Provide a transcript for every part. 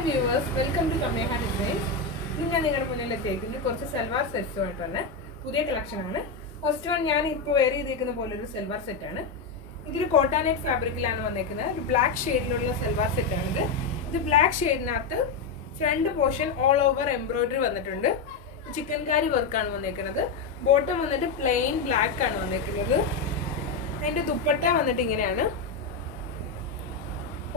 Hi viewers, welcome to Kameha designs. ഇന്ന് ഞാൻ നിങ്ങളുടെ മുന്നിലെത്തിയിരിക്കുന്നത് കുറച്ച് സൽവാർ സെറ്റ്സുമായിട്ടാണ്. പുതിയ കളക്ഷനാണ്. ഫസ്റ്റ് വൺ ഞാൻ ഇപ്പോൾ വെയർ ചെയ്തിരിക്കുന്ന പോലൊരു സൽവാർ സെറ്റാണ്. ഇതൊരു കോട്ടാനെറ്റ് ഫാബ്രിക്കിലാണ് വന്നിരിക്കുന്നത്. ഒരു ബ്ലാക്ക് ഷെയ്ഡിലുള്ള സൽവാർ സെറ്റാണിത്. ഇത് ബ്ലാക്ക് ഷെയ്ഡിനകത്ത് front portion all over embroidery വന്നിട്ടുണ്ട്. ചിക്കൻ കാരി വർക്കാണ് വന്നിരിക്കുന്നത്. ബോട്ടം വന്നിട്ട് പ്ലെയിൻ ബ്ലാക്ക് ആണ് വന്നിരിക്കുന്നത്. അതിൻ്റെ ദുപ്പട്ട വന്നിട്ട് ഇങ്ങനെയാണ്.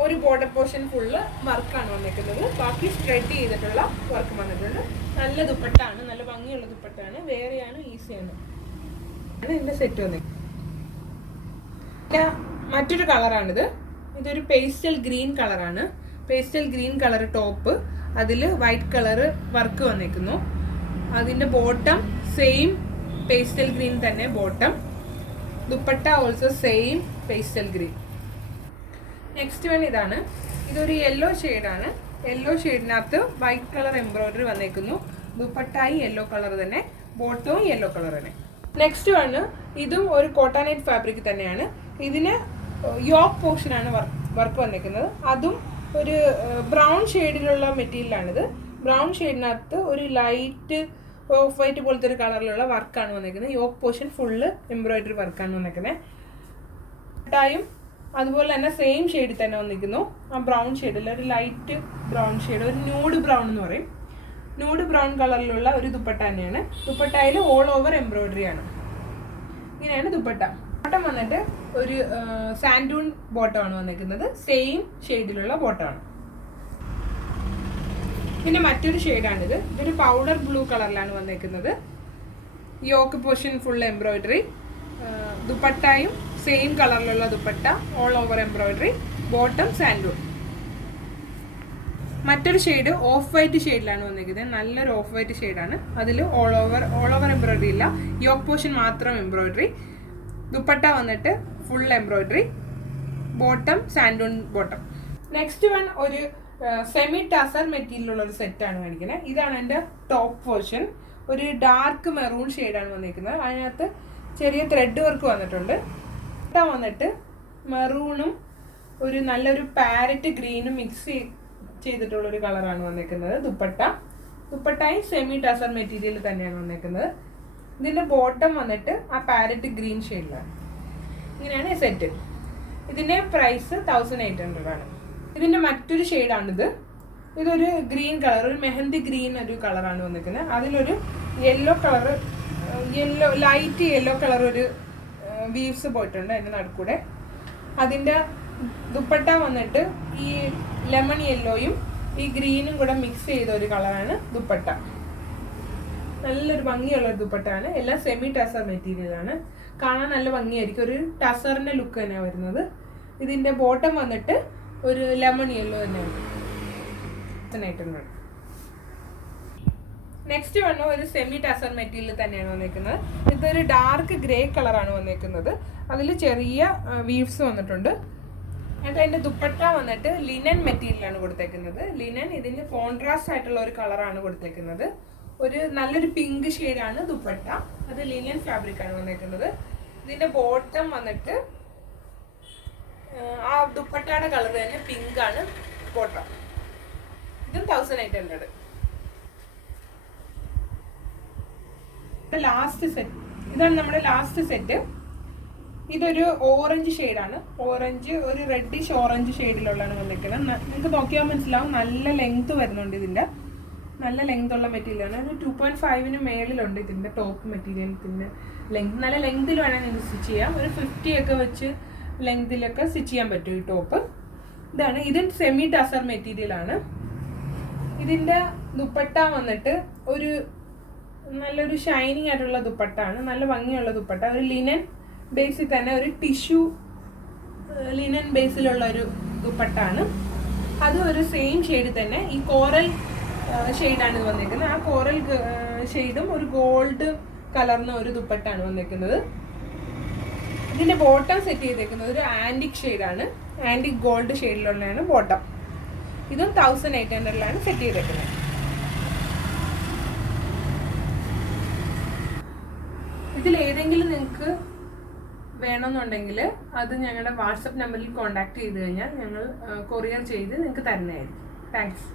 ഒരു ബോർഡർ പോർഷൻ ഫുള്ള് വർക്കാണ് വന്നിരിക്കുന്നത്. ബാക്കി സ്പ്രെഡ് ചെയ്തിട്ടുള്ള വർക്ക് വന്നിട്ടുണ്ട്. നല്ല ദുപ്പട്ടാണ്, നല്ല ഭംഗിയുള്ള ദുപ്പട്ടാണ്. വേറെയാണ്, ഈസിയാണ്. ഇതിൻ്റെ സെറ്റ് വന്നിരിക്കുന്നത്. മറ്റൊരു കളറാണിത്. ഇതൊരു പേസ്റ്റൽ ഗ്രീൻ കളറാണ്. പേസ്റ്റൽ ഗ്രീൻ കളർ ടോപ്പ്, അതിൽ വൈറ്റ് കളറ് വർക്ക് വന്നിരിക്കുന്നു. അതിൻ്റെ ബോട്ടം സെയിം പേസ്റ്റൽ ഗ്രീൻ തന്നെ bottom. Dupatta also same pastel green. Next one ഇതാണ്. ഇതൊരു യെല്ലോ ഷെയ്ഡാണ്. യെല്ലോ ഷെയ്ഡിനകത്ത് വൈറ്റ് കളർ എംബ്രോയിഡറി വന്നേക്കുന്നു. ദുപ്പട്ടായി യെല്ലോ കളർ തന്നെ, ബോട്ടവും യെല്ലോ കളർ തന്നെ. നെക്സ്റ്റ് വണ് ഇതും ഒരു കോട്ടാനെറ്റ് ഫാബ്രിക് തന്നെയാണ്. ഇതിന് യോക്ക് പോർഷനാണ് വർക്ക് വന്നേക്കുന്നത്. അതും ഒരു ബ്രൗൺ ഷെയ്ഡിലുള്ള മെറ്റീരിയലാണിത്. ബ്രൗൺ ഷെയ്ഡിനകത്ത് ഒരു ലൈറ്റ് ഓഫ് വൈറ്റ് പോലത്തെ ഒരു കളറിലുള്ള വർക്കാണ് വന്നേക്കുന്നത്. യോക്ക് പോർഷൻ ഫുള്ള് എംബ്രോയിഡറി വർക്കാണ് വന്നേക്കുന്നത്. ദുപ്പട്ടായും അതുപോലെ തന്നെ സെയിം ഷെയ്ഡിൽ തന്നെ വന്നിരിക്കുന്നു. ആ ബ്രൗൺ ഷെയ്ഡിൽ ഒരു ലൈറ്റ് ബ്രൗൺ ഷെയ്ഡ്, ഒരു ന്യൂഡ് ബ്രൗൺ എന്ന് പറയും. ന്യൂഡ് ബ്രൗൺ കളറിലുള്ള ഒരു ദുപ്പട്ട തന്നെയാണ്. ദുപ്പട്ടയിൽ ഓൾ ഓവർ എംബ്രോയിഡറി ആണ്. ഇങ്ങനെയാണ് ദുപ്പട്ട. ബോട്ടം വന്നിട്ട് ഒരു സാൻഡൂൺ ബോട്ടമാണ് വന്നിരിക്കുന്നത്. സെയിം ഷെയ്ഡിലുള്ള ബോട്ടമാണ്. പിന്നെ മറ്റൊരു ഷെയ്ഡാണിത്. ഇതൊരു പൗഡർ ബ്ലൂ കളറിലാണ് വന്നിരിക്കുന്നത്. Yoke portion full embroidery. ദുപ്പട്ടയും സെയിം കളറിലുള്ള dupatta, all over embroidery, bottom santoon. മറ്റൊരു ഷെയ്ഡ് ഓഫ് വൈറ്റ് ഷെയ്ഡിലാണ് വന്നിരിക്കുന്നത്. നല്ലൊരു ഓഫ് വൈറ്റ് ഷെയ്ഡാണ്. അതിൽ ഓൾ ഓവർ എംബ്രോയിഡറി ഇല്ല, യോക്ക് പോർഷൻ മാത്രം എംബ്രോയിഡറി. ദുപ്പട്ട വന്നിട്ട് full embroidery, bottom santoon bottom. Next one ഒരു സെമി ടസർ മെറ്റീരിയലുള്ള ഒരു സെറ്റാണ് കാണിക്കുന്നത്. ഇതാണ് എൻ്റെ ടോപ്പ് പോർഷൻ. ഒരു ഡാർക്ക് മെറൂൺ ഷെയ്ഡാണ് വന്നിരിക്കുന്നത്. അതിനകത്ത് ചെറിയ ത്രെഡ് വർക്ക് വന്നിട്ടുണ്ട്. വന്നിട്ട് മെറൂണും ഒരു നല്ലൊരു പാരറ്റ് ഗ്രീനും മിക്സ് ചെയ്തിട്ടുള്ളൊരു കളറാണ് വന്നിരിക്കുന്നത്. ദുപ്പട്ടായി സെമി ടസർ മെറ്റീരിയൽ തന്നെയാണ് വന്നിരിക്കുന്നത്. ഇതിൻ്റെ ബോട്ടം വന്നിട്ട് ആ പാരറ്റ് ഗ്രീൻ ഷെയ്ഡിലാണ്. ഇങ്ങനെയാണ് ഈ സെറ്റ്. ഇതിൻ്റെ പ്രൈസ് 1800 ആണ്. ഇതിൻ്റെ മറ്റൊരു ഷെയ്ഡാണിത്. ഇതൊരു ഗ്രീൻ കളർ, ഒരു മെഹന്തി ഗ്രീൻ ഒരു കളറാണ് വന്നിരിക്കുന്നത്. അതിലൊരു yellow colour, light yellow colour ഒരു വീവ്സ് പോയിട്ടുണ്ട് അതിൻ്റെ നടുക്കൂടെ. അതിൻ്റെ ദുപ്പട്ട വന്നിട്ട് ഈ ലെമൺ യെല്ലോയും ഈ ഗ്രീനും കൂടെ മിക്സ് ചെയ്ത ഒരു കളറാണ് ദുപ്പട്ട. നല്ലൊരു ഭംഗിയുള്ള ഒരു ദുപ്പട്ടയാണ്. എല്ലാം സെമി ടസർ മെറ്റീരിയലാണ്. കാണാൻ നല്ല ഭംഗിയായിരിക്കും. ഒരു ടസറിൻ്റെ ലുക്ക് തന്നെയാണ് വരുന്നത്. ഇതിൻ്റെ ബോട്ടം വന്നിട്ട് ഒരു ലെമൺ യെല്ലോ തന്നെയാണ്. നെക്സ്റ്റ് വണ്ണോ ഒരു സെമി ടസർ മെറ്റീരിയൽ തന്നെയാണ് വന്നിരിക്കുന്നത്. ഇതൊരു ഡാർക്ക് ഗ്രേ കളറാണ് വന്നിരിക്കുന്നത്. അതിൽ ചെറിയ വീവ്സ് വന്നിട്ടുണ്ട്. എന്നിട്ട് അതിൻ്റെ ദുപ്പട്ട വന്നിട്ട് ലിനൻ മെറ്റീരിയലാണ് കൊടുത്തേക്കുന്നത്. ലിനൻ ഇതിന് കോൺട്രാസ്റ്റ് ആയിട്ടുള്ള ഒരു കളറാണ് കൊടുത്തേക്കുന്നത്. ഒരു നല്ലൊരു പിങ്ക് ഷെയ്ഡാണ് ദുപ്പട്ട. അത് ലിനൻ ഫാബ്രിക്കാണ് വന്നിരിക്കുന്നത്. ഇതിൻ്റെ ബോട്ടം വന്നിട്ട് ആ ദുപ്പട്ടയുടെ കളർ തന്നെ പിങ്കാണ് ബോട്ടം. ഇതും 1800. ലാസ്റ്റ് സെറ്റ് ഇതാണ് നമ്മുടെ ലാസ്റ്റ് സെറ്റ്. ഇതൊരു ഓറഞ്ച് ഷെയ്ഡാണ്. ഓറഞ്ച്, ഒരു റെഡിഷ് ഓറഞ്ച് ഷെയ്ഡിലുള്ളതാണ് വന്നിരിക്കുന്നത്. നിങ്ങൾക്ക് നോക്കിയാൽ മനസ്സിലാവും, നല്ല ലെങ്ത് വരുന്നുണ്ട്. ഇതിൻ്റെ നല്ല ലെങ്ത് ഉള്ള മെറ്റീരിയലാണ്. ഒരു 2.5 മേളിലുണ്ട് ഇതിൻ്റെ ടോപ്പ് മെറ്റീരിയലിൻ്റെ ലെങ്ത്. നല്ല ലെങ്തിൽ വേണമെങ്കിൽ നിങ്ങൾക്ക് സ്റ്റിച്ച് ചെയ്യാം. ഒരു 50 ഒക്കെ വെച്ച് ലെങ്തിലൊക്കെ സ്റ്റിച്ച് ചെയ്യാൻ പറ്റും ഈ ടോപ്പ്. ഇതാണ്. ഇത് സെമി ടസർ മെറ്റീരിയലാണ്. ഇതിൻ്റെ ദുപ്പട്ട വന്നിട്ട് ഒരു നല്ലൊരു ഷൈനിങ് ആയിട്ടുള്ള ദുപ്പട്ടാണ്. നല്ല ഭംഗിയുള്ള ദുപ്പട്ട. ഒരു ലിനൻ ബേസിൽ തന്നെ, ഒരു ടിഷ്യൂ ലിനൻ ബേസിലുള്ള ഒരു ദുപ്പട്ടാണ്. അത് ഒരു സെയിം ഷെയ്ഡ് തന്നെ. ഈ കോറൽ ഷെയ്ഡാണ് ഇത് വന്നിരിക്കുന്നത്. ആ കോറൽ ഷെയ്ഡും ഒരു ഗോൾഡ് കലർന്ന ഒരു ദുപ്പട്ടാണ് വന്നിരിക്കുന്നത്. ഇതിൻ്റെ ബോട്ടം സെറ്റ് ചെയ്തേക്കുന്നത് ഒരു ആൻറ്റിക് ഷെയ്ഡാണ്. ആൻറ്റിക് ഗോൾഡ് ഷെയ്ഡിലുള്ളതാണ് ബോട്ടം. ഇതും 1800 സെറ്റ് ചെയ്തേക്കുന്നത്. ഇതിലേതെങ്കിലും നിങ്ങൾക്ക് വേണമെന്നുണ്ടെങ്കിൽ അത് ഞങ്ങളുടെ വാട്സപ്പ് നമ്പറിൽ കോൺടാക്ട് ചെയ്ത് കഴിഞ്ഞാൽ ഞങ്ങൾ കൊറിയർ ചെയ്ത് നിങ്ങൾക്ക് തരുന്നതായിരിക്കും. താങ്ക്സ്.